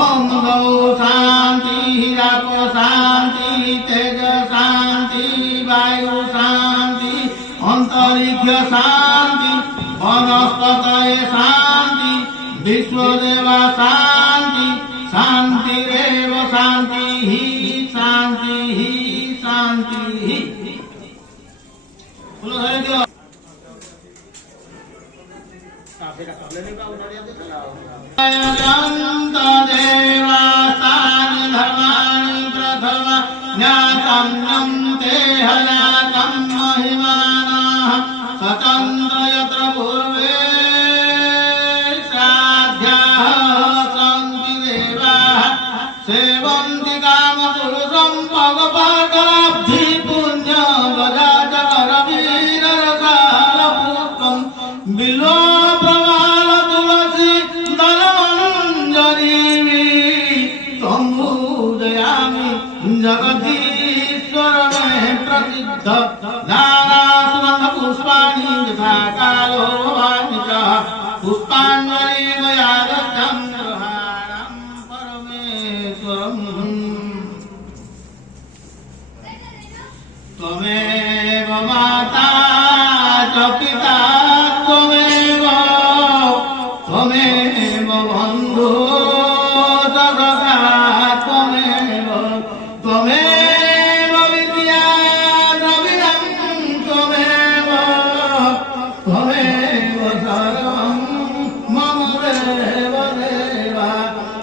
ओम नमो शांति राप शांति तेज शांति वायु शांति अंतरिक्ष शांति वनस्पतये शांति विश्वदेवा शांति शांतिरेव शांति ही शांति ही बोलो हरे देव देवास्तानि धर्माणि प्रथम ज्ञातं ते हयातं महिमानः स्वतन्त्र यत्र पूर्वे साध्याः सन्ति देवाः सेवन्ति कामपुरुषं भगवद्लब्धि पुण्यवदाचकर वीररसालपुष्पं बिल्व जगदीश्वर में प्रसिद्ध नारासुगंध पुष्पाणि यथा कालो वाणिजः पुष्पाञ्जलिर्मयादत्तं गृहाणं परमेश्वरम् त्वमेव माता च पिता त्वमेव बन्धुः त्वमेव विद्या द्रविणं त्वमेव सर्वं मम देव देवा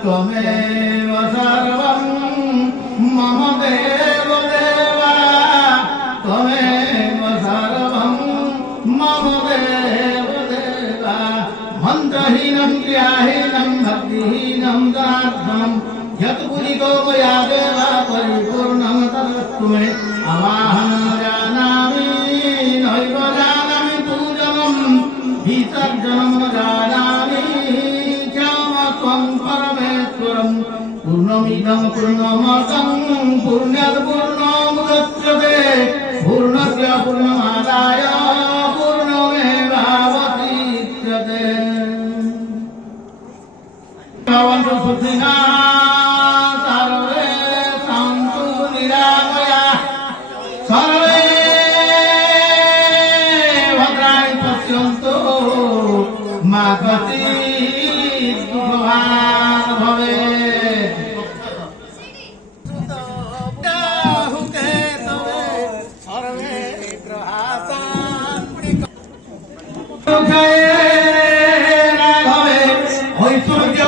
त्वमेव सर्वं मम देव देवा त्वमेव सर्वं मम देव देवा मन्त्रहीनं क्रियाहीनं भक्तिहीनं दार्ढ्यं यत् पुरितो मया देव परिपूर्णं तदस्तु मे अवाहनं जानामि नैव जानामि पूजनं विसर्जनं न जानामि क्षमस्त्वं परमेश्वरं पूर्णमिदं पूर्णमतं पूर्णात् पूर्णमुदच्यते पूर्णस्य पूर्णमादाय पूर्णमेवावशिष्यते भवन्तु सुखिनः सर्वे भद्राणि पश्यन्तु मा कश्चित् दुःखभाग् भवेत्। सर्वे ग्रहाः राघवे ऐश्वर्य